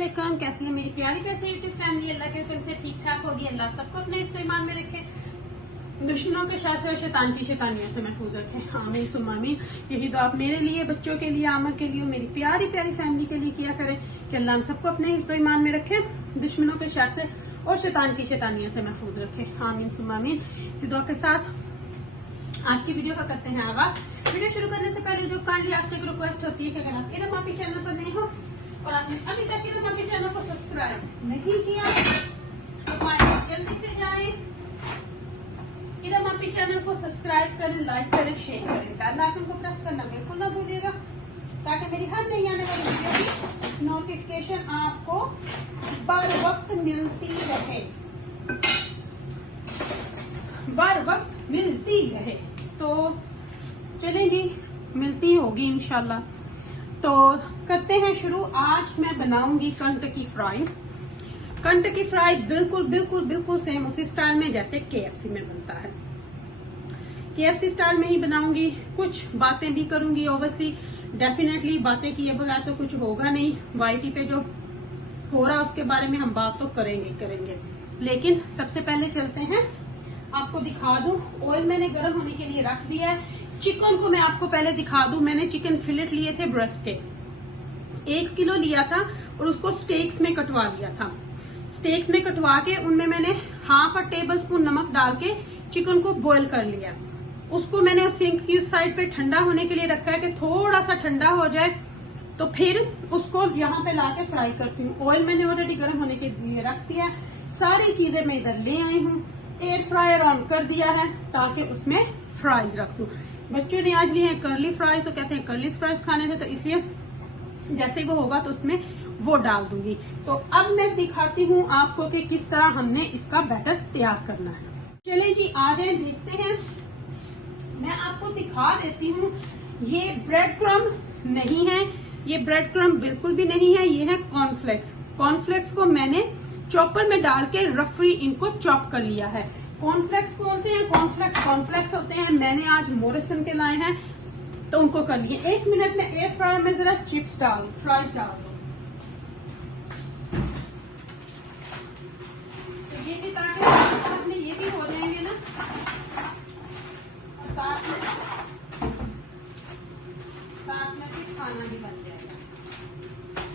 वालेकुम, कैसी है मेरी प्यारी कैसे यूट्यूब फैमिली। अल्लाह के हुक्म से ठीक ठाक होगी। अल्लाह सबको अपने हिफ्ज़ ईमान में रखे, दुश्मनों के शर से और शैतान की शैतानियों से महफूज रखे। आमीन सुम्मा आमीन। यही तो आप मेरे लिए, बच्चों के लिए, आमर के लिए, मेरी प्यारी प्यारी फैमिली के लिए किया करें कि अल्लाह हम सबको अपने हिफ्ज़ ईमान में रखे, दुश्मनों के शर से और शैतान की शैतानियों से महफूज रखे। आमीन सुम्मा आमीन। इसी दुआ के साथ आज की वीडियो का करते हैं आगाज। वीडियो शुरू करने से पहले जो काइंडली आपसे एक रिक्वेस्ट होती है कि अगर आप इधर माफी चैनल पर नहीं हो और आपने अभी तक इधर माफी चैनल को सब्सक्राइब नहीं किया तो जल्दी से जाएं, इधर माफी चैनल को सब्सक्राइब करें, लाइक करें, शेयर करें। बेल आइकन को प्रेस करना बिल्कुल ना भूलिएगा ताकि मेरी हर नई आने वाली वीडियो की नोटिफिकेशन आपको बर वक्त मिलती रहे, बर वक्त मिलती रहे। तो चलें जी, मिलती होगी इंशाल्लाह। तो करते हैं शुरू। आज मैं बनाऊंगी कंटकी फ्राई। कंटकी फ्राई बिल्कुल बिल्कुल बिल्कुल सेम उसी स्टाइल में जैसे KFC में बनता है। KFC स्टाइल में ही बनाऊंगी। कुछ बातें भी करूंगी, ऑब्वियसली डेफिनेटली बातें किए बगैर तो कुछ होगा नहीं। YT पे जो हो रहा है उसके बारे में हम बात तो करेंगे। लेकिन सबसे पहले चलते हैं, आपको दिखा दूं। ऑयल मैंने गर्म होने के लिए रख दिया है। चिकन को मैं आपको पहले दिखा दूं। मैंने चिकन फिलेट लिए थे ब्रेस्ट के, 1 किलो लिया था और उसको स्टेक्स में कटवा लिया था। स्टेक्स में कटवा के उनमें मैंने ½ टेबल स्पून नमक डाल के चिकन को बॉईल कर लिया। उसको मैंने सिंक की उस साइड पे ठंडा होने के लिए रखा है कि थोड़ा सा ठंडा हो जाए तो फिर उसको यहाँ पे लाके फ्राई करती हूँ। ऑयल मैंने ऑलरेडी गर्म होने के लिए रख दिया। सारी चीजें मैं इधर ले आई हूँ। एयर फ्रायर ऑन कर दिया है ताकि उसमें फ्राइज रख दूं। बच्चों ने आज लिए हैं कर्ली फ्राइज, तो कहते हैं कर्ली फ्राइज खाने थे, तो इसलिए जैसे वो होगा तो उसमें वो डाल दूंगी। तो अब मैं दिखाती हूँ आपको कि किस तरह हमने इसका बैटर तैयार करना है। चलें जी, आ जाए देखते हैं। मैं आपको दिखा देती हूँ। ये ब्रेड क्रम्ब नहीं है, ये ब्रेड क्रम्ब बिल्कुल भी नहीं है, ये है कॉर्नफ्लेक्स। कॉर्नफ्लेक्स को मैंने चॉपर में डाल के रफली इनको चॉप कर लिया है। कॉर्नफ्लेक्स कौन से हैं? कॉर्नफ्लेक्स होते हैं, मैंने आज मोरिसन के लाए हैं तो उनको कर लिए। 1 मिनट में एयर फ्रायर में जरा चिप्स फ्राइज डाल दो। तो ये भी ताकि साथ में ये भी हो जाएंगे ना, और साथ में फिर खाना भी बन जाएगा।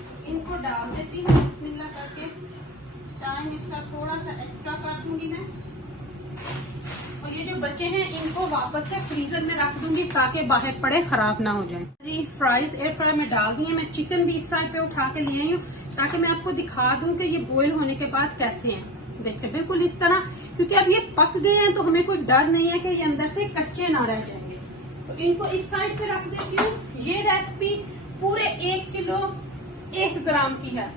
तो इनको डाल देती हूँ बिस्मिल्लाह करके। टाइम इसका थोड़ा सा एक्स्ट्रा कर दूंगी मैं। और ये जो बचे हैं इनको वापस से फ्रीजर में रख दूंगी ताकि बाहर पड़े खराब ना हो जाए। फ्राइज एयर फ्रायर में डाल दी है। मैं चिकन भी इस साइड पे उठा के ले आई हूँ ताकि मैं आपको दिखा दूं कि ये बॉईल होने के बाद कैसे हैं। देखिए बिल्कुल इस तरह, क्योंकि अब ये पक गए हैं तो हमें कोई डर नहीं है कि ये अंदर से कच्चे ना रह जाएंगे। तो इनको इस साइड पे रख देती हूँ। ये रेसिपी पूरे 1 किलो 1 ग्राम की है।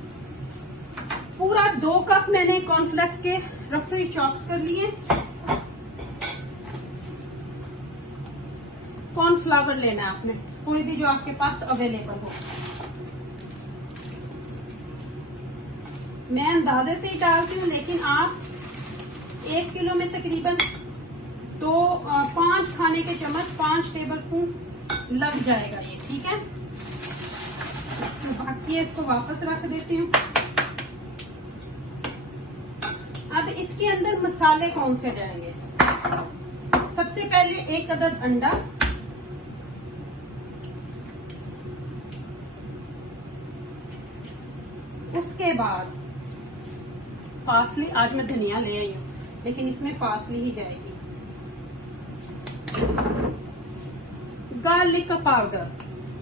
पूरा 2 कप मैंने कॉर्नफ्लेक्स के रफली चॉप्स कर लिए। कॉर्नफ्लावर लेना है आपने, कोई भी जो आपके पास अवेलेबल हो। मैं अंदाजे से ही डालती हूँ, लेकिन आप 1 किलो में तकरीबन 5 खाने के चम्मच 5 टेबल स्पून लग जाएगा ये, ठीक है। तो बाकी इसको वापस रख देती हूँ। अब इसके अंदर मसाले कौन से जाएंगे? सबसे पहले 1 अदद अंडा, उसके बाद पार्सली। आज मैं धनिया ले आई हूँ लेकिन इसमें पार्सली ही जाएगी। गार्लिक का पाउडर,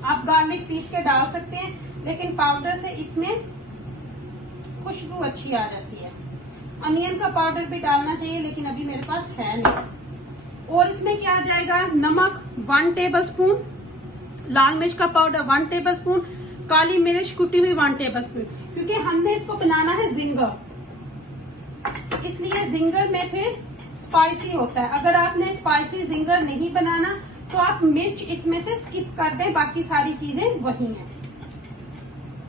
आप गार्लिक पीस के डाल सकते हैं लेकिन पाउडर से इसमें खुशबू अच्छी आ जाती है। अनियन का पाउडर भी डालना चाहिए लेकिन अभी मेरे पास है नहीं। और इसमें क्या जाएगा? नमक 1 टेबल स्पून, लाल मिर्च का पाउडर 1 टेबल स्पून, काली मिर्च कुटी हुई 1 टेबल स्पून, क्योंकि हमने इसको बनाना है जिंगर, इसलिए जिंगर में फिर स्पाइसी होता है। अगर आपने स्पाइसी जिंगर नहीं बनाना तो आप मिर्च इसमें से स्किप कर दें, बाकी सारी चीजें वही हैं।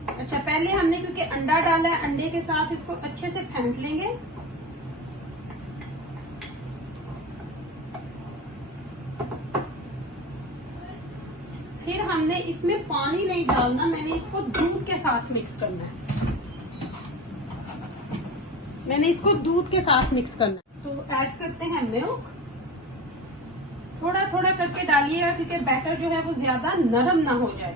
अच्छा, पहले हमने क्योंकि अंडा डाला है, अंडे के साथ इसको अच्छे से फेंट लेंगे। फिर हमने इसमें पानी नहीं डालना, मैंने इसको दूध के साथ मिक्स करना है। मैंने इसको दूध के साथ मिक्स करना है। तो ऐड करते हैं मिल्क, थोड़ा थोड़ा करके डालिएगा क्योंकि बैटर जो है वो ज्यादा नरम ना हो जाए।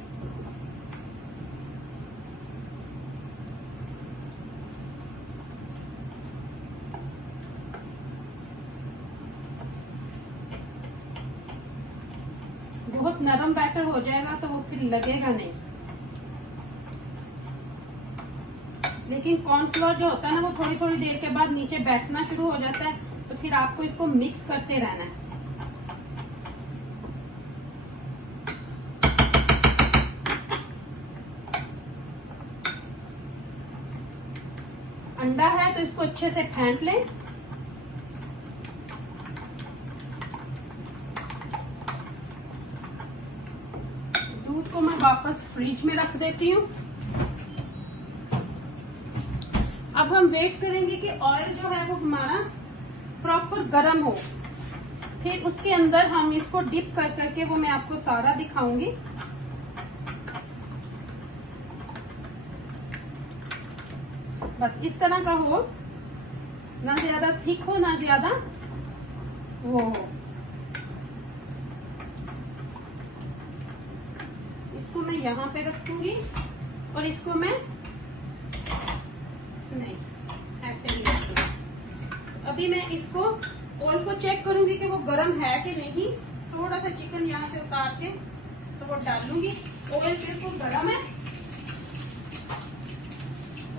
बहुत नरम बैटर हो जाएगा तो वो फिर लगेगा नहीं। लेकिन कॉर्नफ्लोर जो होता है ना वो थोड़ी थोड़ी देर के बाद नीचे बैठना शुरू हो जाता है, तो फिर आपको इसको मिक्स करते रहना है। अंडा है तो इसको अच्छे से फेंट लें। दूध को मैं वापस फ्रिज में रख देती हूँ। अब हम वेट करेंगे कि ऑयल जो है वो हमारा प्रॉपर गर्म हो, फिर उसके अंदर हम इसको डिप कर करके वो मैं आपको सारा दिखाऊंगी। बस इस तरह का हो, ना ज्यादा थिक हो ना ज्यादा वो हो। इसको मैं यहाँ पे रखूंगी और इसको मैं नहीं ऐसे ही रखूंगी। अभी मैं इसको ऑयल को चेक करूंगी कि वो गर्म है कि नहीं। थोड़ा सा चिकन यहाँ से उतार के तो वो डालूंगी। ऑयल बिल्कुल गर्म है,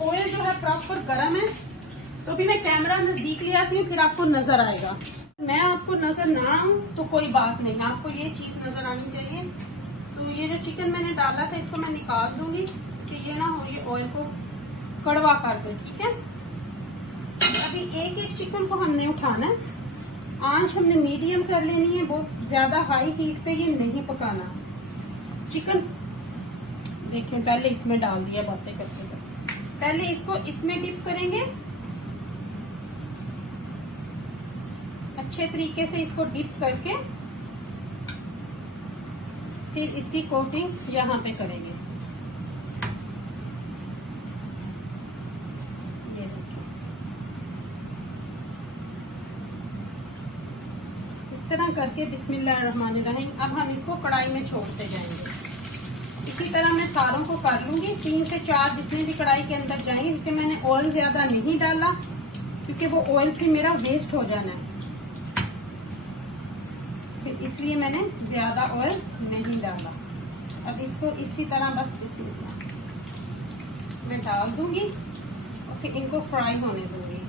ऑयल जो है प्रॉपर गर्म है। तो अभी मैं कैमरा नजदीक ले आती हूँ, फिर आपको नजर आएगा। मैं आपको नजर ना आऊं तो कोई बात नहीं, आपको ये चीज नजर आनी चाहिए। तो ये जो चिकन मैंने डाला था इसको मैं निकाल दूंगी कि ये ना हो ये ऑयल को कड़वा कर दे, ठीक है। अभी एक एक चिकन को हमने उठाना है। आंच हमने मीडियम कर लेनी है, बहुत ज्यादा हाई हीट पे ये नहीं पकाना। चिकन देखिए पहले इसमें डाल दिया बातें करते करते। पहले इसको इसमें डिप करेंगे, अच्छे तरीके से इसको डिप करके फिर इसकी कोटिंग यहाँ पे करेंगे। ये देखिए इस तरह करके बिस्मिल्लाहिर्रहमानिर्रहीम। अब हम इसको कढ़ाई में छोड़ते जाएंगे। इसी तरह मैं सारों को कर लूंगी, 3 से 4 जितने भी कढ़ाई के अंदर जाएंगे। क्योंकि मैंने ऑयल ज्यादा नहीं डाला क्योंकि वो ऑयल फिर मेरा वेस्ट हो जाना है, फिर इसलिए मैंने ज्यादा ऑयल नहीं डाला। अब इसको इसी तरह बस बिस्मिल्लाह मैं डाल दूंगी और फिर इनको फ्राई होने दूंगी।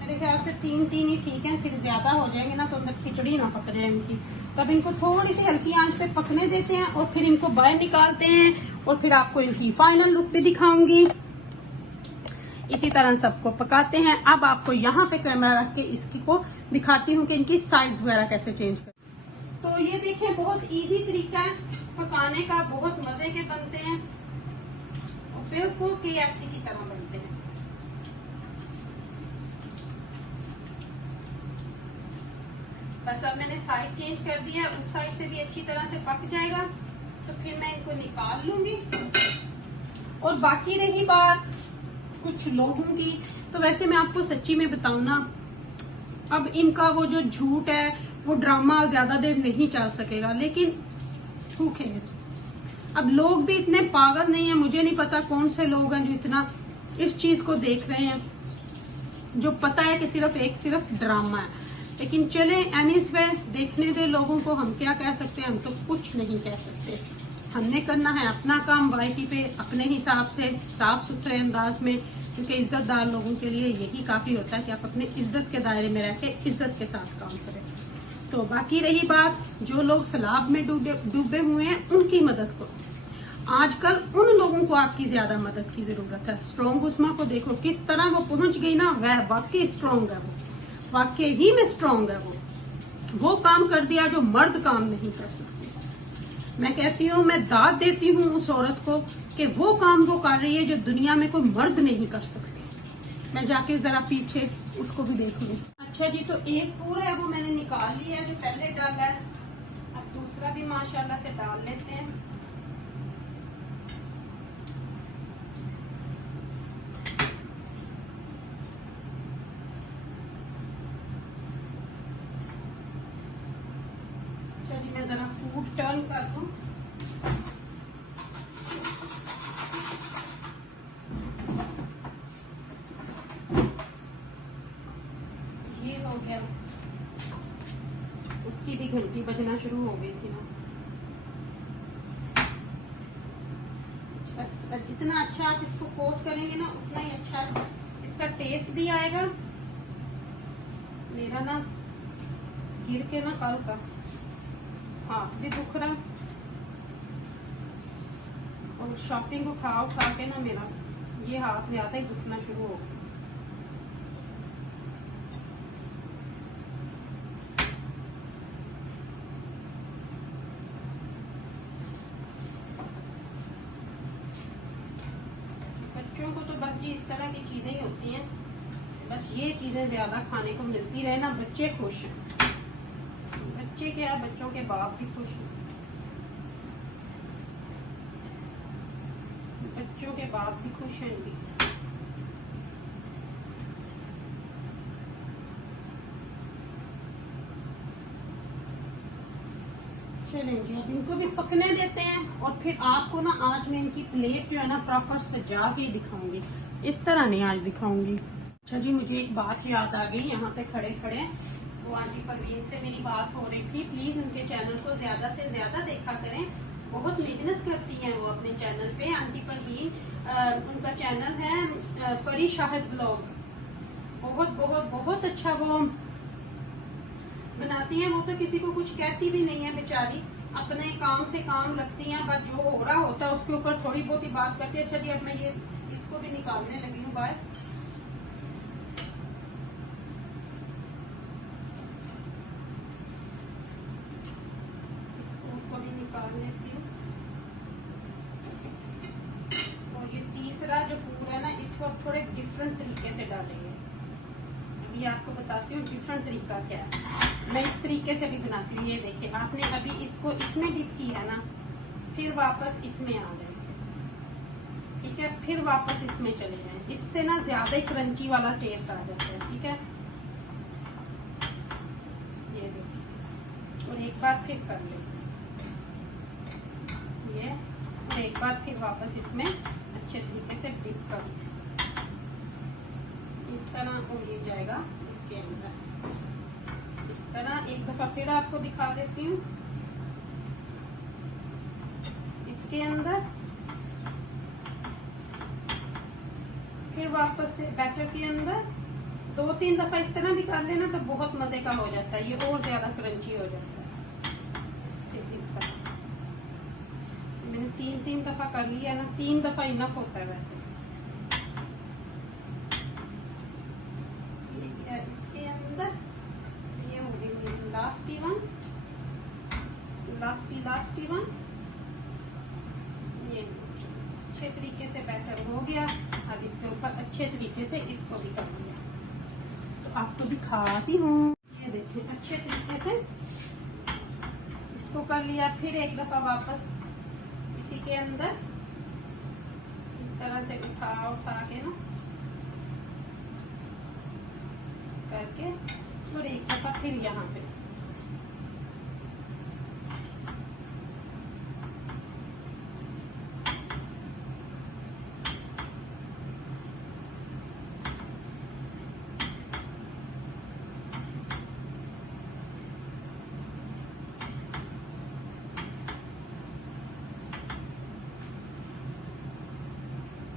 मेरे ख्याल से 3 ही ठीक है, फिर ज्यादा हो जाएंगे ना तो अंदर खिचड़ी ना पक जाए इनकी। तब इनको थोड़ी सी हल्की आंच पे पकने देते हैं और फिर इनको बाहर निकालते हैं और फिर आपको इनकी फाइनल लुक भी दिखाऊंगी। इसी तरह सबको पकाते हैं। अब आपको यहाँ पे कैमरा रख के इसकी को दिखाती हूँ कि इनकी साइज वगैरह कैसे चेंज कर। तो ये देखें बहुत इजी तरीका है पकाने का, बहुत मजे के बनते हैं और बिल्कुल KFC की तरह बनते हैं। बस अब मैंने साइड चेंज कर दिया, उस साइड से भी अच्छी तरह से पक जाएगा तो फिर मैं इनको निकाल लूंगी। और बाकी रही बात कुछ लोगों की, तो वैसे मैं आपको सच्ची में बताऊं ना, अब इनका वो जो झूठ है वो ड्रामा ज्यादा देर नहीं चल सकेगा। लेकिन who cares? अब लोग भी इतने पागल नहीं है। मुझे नहीं पता कौन से लोग हैं जो इतना इस चीज को देख रहे हैं, जो पता है कि सिर्फ ड्रामा है। लेकिन चले एनीवे देखने दे लोगों को, हम क्या कह सकते हैं, हम तो कुछ नहीं कह सकते। हमने करना है अपना काम वाईटी पे अपने हिसाब से साफ सुथरे अंदाज में, क्योंकि इज्जतदार लोगों के लिए यही काफी होता है कि आप अपने इज्जत के दायरे में रह के इज्जत के साथ काम करें। तो बाकी रही बात जो लोग सैलाब में डूबे हुए हैं उनकी मदद करो। आजकल उन लोगों को आपकी ज्यादा मदद की जरूरत है। स्ट्रॉन्ग उस्मा को देखो किस तरह वो पहुंच गई ना, वह वाकई स्ट्रॉन्ग है, वो वाकई ही में स्ट्रॉन्ग है। वो काम कर दिया जो मर्द काम नहीं कर सकते। मैं कहती हूँ, मैं दाद देती हूँ उस औरत को कि वो काम वो कर रही है जो दुनिया में कोई मर्द नहीं कर सकते। मैं जाके जरा पीछे उसको भी देख लूँ। अच्छा जी, तो एक पूरा है वो मैंने निकाल लिया है जो पहले डाला है। अब दूसरा भी माशाल्लाह से डाल लेते हैं। चलिए मैं जरा फूड टर्न कर दूं। ये हो गया, उसकी भी घंटी बजना शुरू हो गई थी ना। जितना अच्छा आप इसको कोट करेंगे ना उतना ही अच्छा इसका टेस्ट भी आएगा। मेरा ना गिर के ना कल का हाथ भी दुख रहा और शॉपिंग उठा के ना मेरा ये हाथ ज्यादा ही दुखना शुरू हो गया। बच्चों को तो बस जी इस तरह की चीजें ही होती हैं, बस ये चीजें ज्यादा खाने को मिलती रहे ना, बच्चे खुश हैं। बच्चे क्या, बच्चों के बाप भी खुश हैं, बच्चों के बाप भी खुश हैं भी। चलें जी, अब इनको भी पकने देते हैं और फिर आपको ना आज मैं इनकी प्लेट जो है ना प्रॉपर सजा के दिखाऊंगी, इस तरह नहीं आज दिखाऊंगी। अच्छा जी, मुझे एक बात याद आ गई, यहाँ पे खड़े खड़े वो आंटी परवीन से मेरी बात हो रही थी। प्लीज उनके चैनल को ज्यादा से ज्यादा देखा करें, बहुत मेहनत करती हैं वो अपने चैनल पे। आंटी परवीन, उनका चैनल है परी शाहिद व्लॉग, बहुत बहुत बहुत अच्छा वो बनाती है। वो तो किसी को कुछ कहती भी नहीं है बेचारी, अपने काम से काम लगती हैं, बस जो हो रहा होता है उसके ऊपर थोड़ी बहुत ही बात करती है। अच्छा जी, अब मैं ये इसको भी निकालने लगी हूँ बाहर। इसको भी निकाल लेती हूँ। और ये तीसरा जो पूरा है ना, इसको अब थोड़े डिफरेंट तरीके से डालेंगे। अभी आपको बताती हूँ डिफरेंट तरीका क्या है। मैं इस तरीके से भी बनाती हूँ। ये देखिए, आपने अभी इसको इसमें डिप किया ना, फिर वापस इसमें आ जाए, ठीक है, फिर वापस इसमें चले जाएं। इससे ना ज्यादा ही क्रंची वाला टेस्ट आ जाता है, ठीक है। ये देखिए, और एक बार फिर कर लेते ये, और एक बार फिर वापस इसमें अच्छे तरीके से डिप कर, इस तरह हो ये जाएगा इसके अंदर। इस तरह एक दफा फिर आपको दिखा देती हूँ। इसके अंदर फिर वापस से बैटर के अंदर 2-3 दफा इस तरह भी कर लेना तो बहुत मजे का हो जाता है, ये और ज्यादा क्रंची हो जाता है। फिर इस तरह मैंने 3-3 दफा कर लिया ना, 3 दफा इनफ होता है वैसे। इसके अंदर ये हो गई लास्ट वन, ये अच्छे तरीके से बैटर हो गया। अब इसके ऊपर अच्छे तरीके से इसको भी कर लिया, तो आपको दिखाती हूँ। ये देखिए, अच्छे तरीके से इसको कर लिया। फिर एक दफा वापस इसी के अंदर इस तरह से उठा के ना करके, और एक दफा फिर यहाँ पे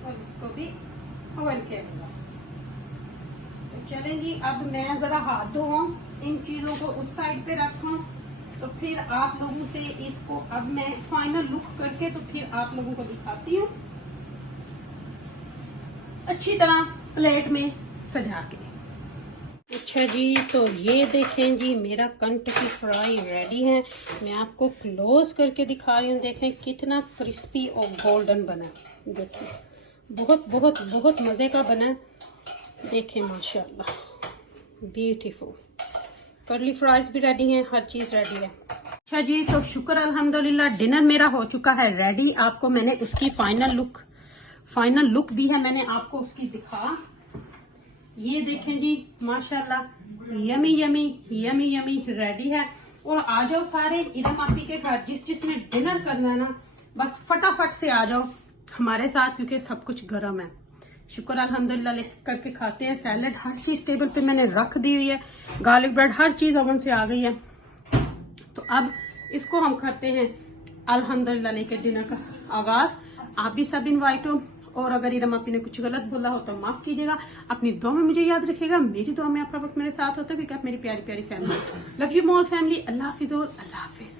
और इसको भी ऑयल के अंदर। तो चलें जी, अब मैं जरा हाथ धोऊं, इन चीजों को उस साइड पे रखूं, तो फिर आप लोगों से इसको अब मैं फाइनल लुक करके तो फिर आप लोगों को दिखाती हूँ अच्छी तरह प्लेट में सजा के। अच्छा जी, तो ये देखें जी, मेरा कंटकी फ्राई रेडी है। मैं आपको क्लोज करके दिखा रही हूँ, देखें कितना क्रिस्पी और गोल्डन बना। देखिए, बहुत बहुत बहुत मजे का बना। देखें माशाल्लाह ब्यूटीफुल। कर्ली फ्राइज भी रेडी हैं, हर चीज रेडी है। अच्छा जी, तो शुक्र अल्हम्दुलिल्लाह डिनर मेरा हो चुका है रेडी। आपको मैंने उसकी फाइनल लुक दी है, मैंने आपको उसकी दिखा। ये देखें जी माशाल्लाह yummy yummy yummy yummy ready है। और आ जाओ सारे इरम आपी के घर, जिसने डिनर करना है ना, बस फटाफट से आ जाओ हमारे साथ, क्योंकि सब कुछ गर्म है। शुक्र अल्हम्दुलिल्लाह करके खाते हैं। सैलेड हर चीज टेबल पे मैंने रख दी हुई है, गार्लिक ब्रेड हर चीज ओवन से आ गई है। तो अब इसको हम करते हैं अल्हम्दुलिल्लाह लेके डिनर का आगाज। आप भी सब इनवाइट हो, और अगर इरम आपी ने कुछ गलत बोला हो तो माफ कीजिएगा। अपनी दुआ में मुझे याद रखिएगा, मेरी दुआ में आपका वक्त मेरे साथ होता है, क्योंकि आप मेरी प्यारी प्यारी family. Love you more family. अल्लाह हाफिज और अल्लाह हाफिज।